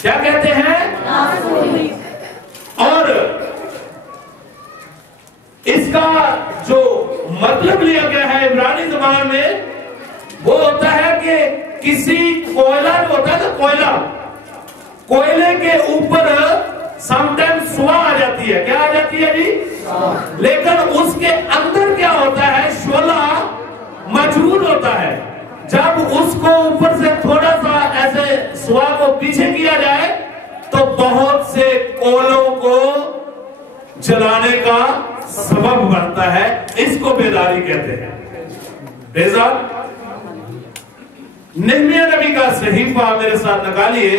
کیا کہتے ہیں؟ اور اس کا جو مطلب لیا گیا ہے عبرانی زبان میں وہ ہوتا ہے کہ کسی کوئلہ جو ہوتا ہے نا کوئلہ، کوئلے کے اوپر سم ٹائم سوا آ جاتی ہے. کیا آ جاتی ہے جی؟ لیکن اس کے اندر کیا ہوتا ہے؟ شعلہ مجہول ہوتا ہے. جب اس کو اوپر سے تھوڑا سا ایسے سوا کو پیچھے کیا جائے تو بہت سے کولوں کو جلانے کا سبب بنتا ہے. اس کو بیداری کہتے ہیں. بیزار نہمیہ نبی کا صحیفہ میرے ساتھ نکالیے.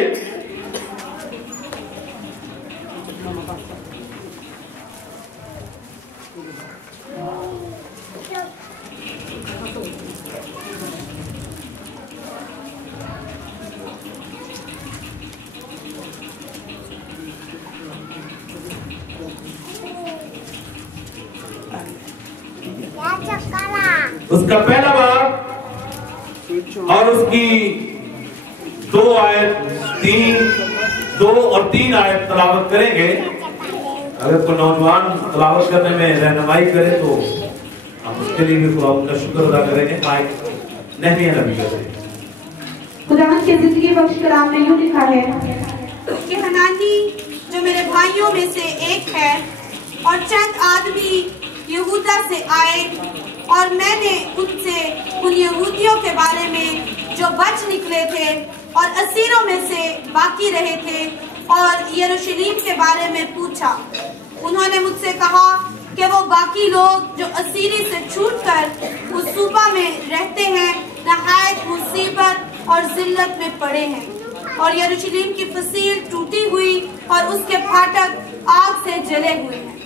اس کا پہلا باب اور اس کی 2 آیت 2 اور 3 آیت تلاوت کریں گے. اگر کوئی نوجوان تلاوت کرنے میں رہنمائی کرے تو ہم اس کے لیے بھی خدا ان کا شکر ادا کریں گے. نہمیہ نبی کا خداوند کے زندگی بخش کلام میں یوں لکھا ہے کہ حنانی جو میرے بھائیوں میں سے ایک ہے اور چند آدمی یہودا سے آئے، اور میں نے ان سے ان یہودیوں کے بارے میں جو بچ نکلے تھے اور اسیروں میں سے باقی رہے تھے اور یروشلیم کے بارے میں پوچھا. انہوں نے مجھ سے کہا کہ وہ باقی لوگ جو اسیری سے چھوٹ کر اس صوبہ میں رہتے ہیں نہایت مصیبت اور ذلت میں پڑے ہیں، اور یروشلیم کی فصیل ٹوٹی ہوئی اور اس کے پھاٹک آگ سے جلے ہوئے ہیں.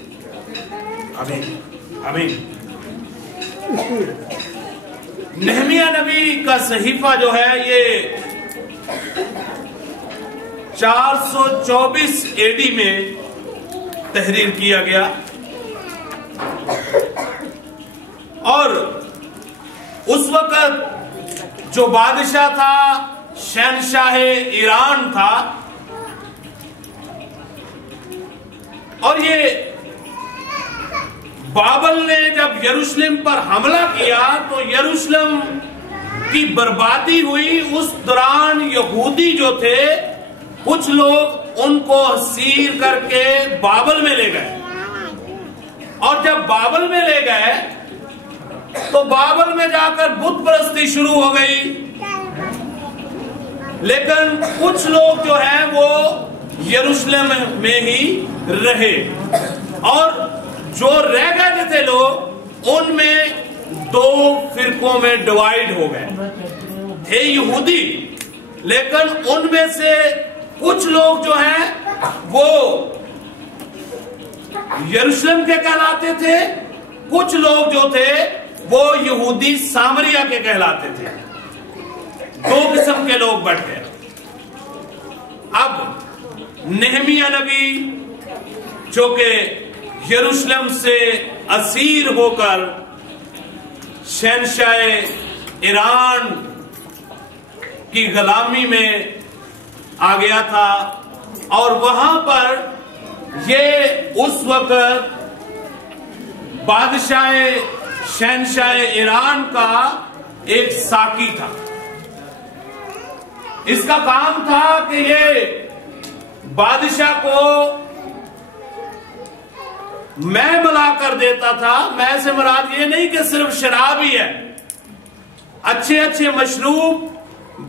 آمین آمین. نہمیہ نبی کا صحیفہ جو ہے یہ 424 AD میں تحریر کیا گیا اور اس وقت جو بادشاہ تھا شہنشاہ ایران تھا، اور یہ بابل نے جب یروشلم پر حملہ کیا تو یروشلم کی بربادی ہوئی. اس دوران یہودی جو تھے کچھ لوگ ان کو اسیر کر کے بابل میں لے گئے، اور جب بابل میں لے گئے تو بابل میں جا کر بت پرستی شروع ہو گئی. لیکن کچھ لوگ جو ہیں وہ یروشلم میں ہی رہے، اور جو رہ گئے تھے لوگ ان میں 2 فرقوں میں ڈیوائیڈ ہو گئے. تھے یہودی، لیکن ان میں سے کچھ لوگ جو ہیں وہ یروشلم کے کہلاتے تھے، کچھ لوگ جو تھے وہ یہودی سامریہ کے کہلاتے تھے. 2 قسم کے لوگ بٹ گئے. اب نہمیہ نبی جو کہ یروشلم سے اسیر ہو کر شہنشاہ ایران کی غلامی میں آ گیا تھا، اور وہاں پر یہ اس وقت بادشاہ شہنشاہ ایران کا ایک ساقی تھا. اس کا کام تھا کہ یہ بادشاہ کو میں ملا کر دیتا تھا. میں سے مراد یہ نہیں کہ صرف شراب ہی ہے، اچھے اچھے مشروب.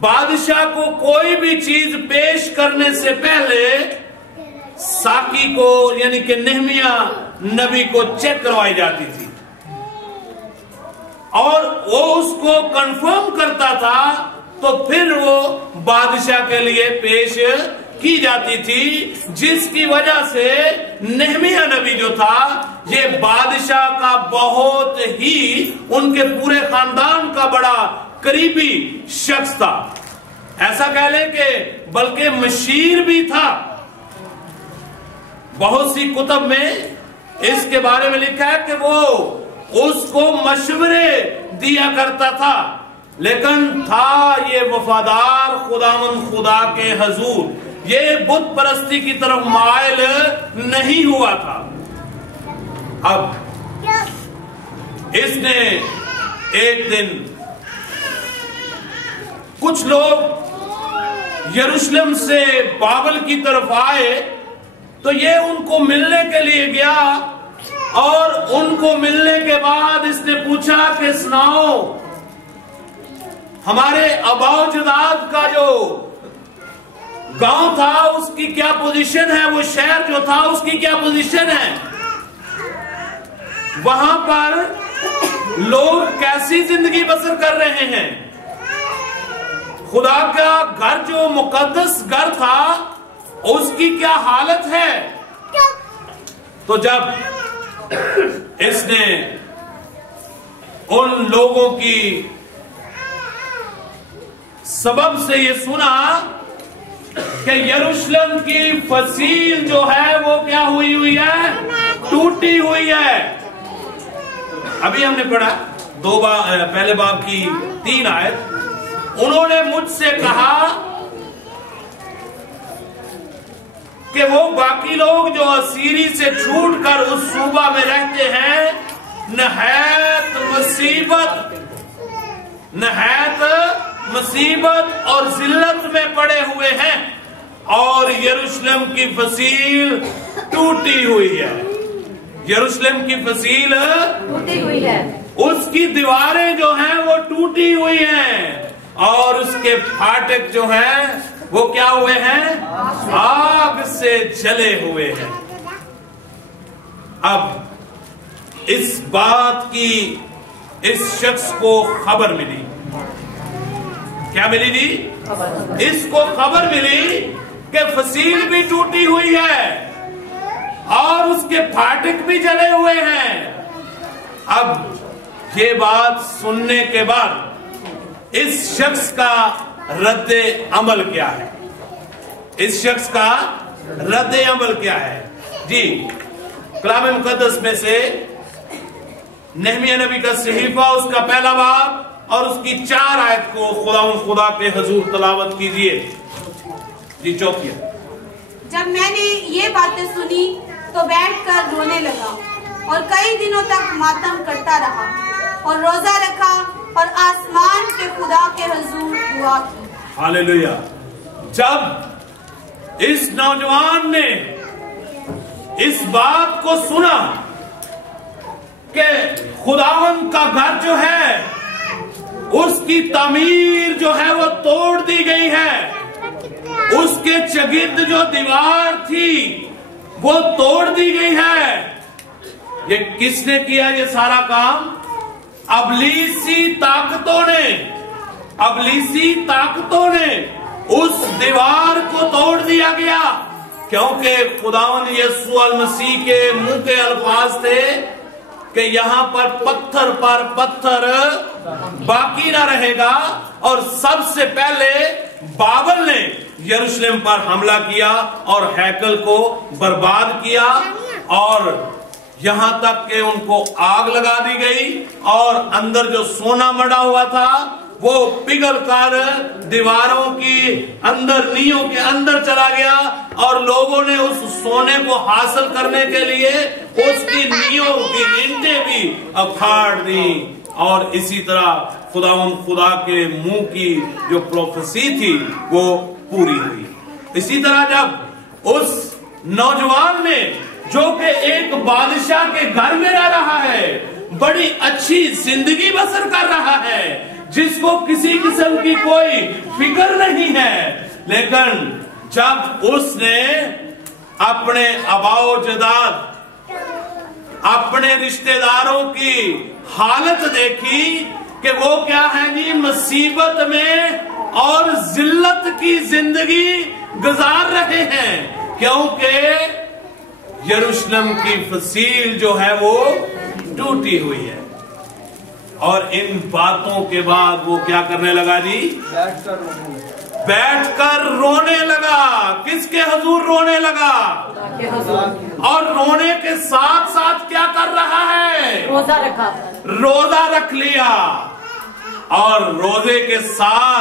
بادشاہ کو کوئی بھی چیز پیش کرنے سے پہلے ساقی کو یعنی کہ نہمیہ نبی کو چیک کروائی جاتی تھی، اور وہ اس کو کنفرم کرتا تھا تو پھر وہ بادشاہ کے لیے پیش کی جاتی تھی. جس کی وجہ سے نہمیہ نبی جو تھا یہ بادشاہ کا بہت ہی ان کے پورے خاندان کا بڑا قریبی شخص تھا. ایسا کہہ لیں کہ بلکہ مشیر بھی تھا. بہت سی کتب میں اس کے بارے میں لکھا ہے کہ وہ اس کو مشورے دیا کرتا تھا لیکن تھا یہ وفادار خداوند خدا کے حضور، یہ بت پرستی کی طرف مائل نہیں ہوا تھا۔ اب اس نے ایک دن کچھ لوگ یروشلم سے بابل کی طرف آئے تو یہ ان کو ملنے کے لیے گیا، اور ان کو ملنے کے بعد اس نے پوچھا کہ سناؤ ہمارے آباء و اجداد کا جو گاؤں تھا اس کی کیا پوزیشن ہے، وہ شہر جو تھا اس کی کیا پوزیشن ہے، وہاں پر لوگ کیسی زندگی بسر کر رہے ہیں، خدا کا گھر جو مقدس گھر تھا اس کی کیا حالت ہے۔ تو جب اس نے ان لوگوں کی سبب سے یہ سنا کہ یروشلم کی فصیل جو ہے وہ کیا ہوئی ہے، ٹوٹی ہوئی ہے۔ ابھی ہم نے پڑھا پہلے باب کی 3 آیت، انہوں نے مجھ سے کہا کہ وہ باقی لوگ جو اسیری سے چھوٹ کر اس صوبہ میں رہتے ہیں نہایت مصیبت اور ذلت میں پڑے ہوئے ہیں، اور یروشلم کی فصیل ٹوٹی ہوئی ہے۔ یروشلم کی فصیل ٹوٹی ہوئی ہے، اس کی دیواریں جو ہیں وہ ٹوٹی ہوئی ہیں، اور اس کے پھاٹک جو ہیں وہ کیا ہوئے ہیں، آگ سے جلے ہوئے ہیں۔ اب اس بات کی اس شخص کو خبر ملی، کیا ملی جی؟ اس کو خبر ملی کہ فصیل بھی ٹوٹی ہوئی ہے اور اس کے پھاٹک بھی جلے ہوئے ہیں۔ اب یہ بات سننے کے بعد اس شخص کا رد عمل کیا ہے؟ اس شخص کا رد عمل کیا ہے؟ جی کلام مقدس میں سے نہمیہ نبی کا صحیفہ اس کا 1 باب اور اس کی 4 آیت کو خدا کے حضور تلاوت کیجئے۔ جی چوکیہ۔ جب میں نے یہ باتیں سنی تو بیٹھ کر رونے لگا اور کئی دنوں تک ماتم کرتا رہا اور روزہ رکھا اور آسمان کے خدا کے حضور دعا کی۔ ہاللیلویہ۔ جب اس نوجوان نے اس بات کو سنا کہ خداوند کا گھر جو ہے اس کی تعمیر جو ہے وہ توڑ دی گئی ہے، اس کے چگرد جو دیوار تھی وہ توڑ دی گئی ہے، یہ کس نے کیا یہ سارا کام؟ ابلیسی طاقتوں نے اس دیوار کو توڑ دیا گیا، کیونکہ خداوند یسوع المسیح کے منہ کے الفاظ تھے کہ یہاں پر پتھر باقی نہ رہے گا، اور سب سے پہلے بابل نے یروشلم پر حملہ کیا اور ہیکل کو برباد کیا، اور یہاں تک کہ ان کو آگ لگا دی گئی اور اندر جو سونا مڑا ہوا تھا وہ پگھل کر دیواروں کی اندر نیوں کے اندر چلا گیا، اور لوگوں نے اس سونے کو حاصل کرنے کے لیے اس کی نیوں کی اینٹیں بھی اکھاڑ دی، اور اسی طرح خدا کے منہ کی جو پروفیسی تھی وہ پوری ہوئی۔ اسی طرح جب اس نوجوان نے جو کہ ایک بادشاہ کے گھر میں رہ رہا ہے، بڑی اچھی زندگی بسر کر رہا ہے، جس کو کسی قسم کی کوئی فکر نہیں ہے، لیکن جب اس نے اپنے آباء و اجداد، اپنے رشتہ داروں کی حالت دیکھی کہ وہ کیا ہے جی، مصیبت میں اور ذلت کی زندگی گزار رہے ہیں، کیونکہ یروشلم کی فصیل جو ہے وہ ٹوٹی ہوئی ہے۔ اور ان باتوں کے بعد وہ کیا کرنے لگا جی؟ بیٹھ کر رونے لگا۔ کس کے حضور رونے لگا؟ اور رونے کے ساتھ ساتھ کیا کر رہا ہے؟ روزہ رکھ لیا۔ اور روزے کے ساتھ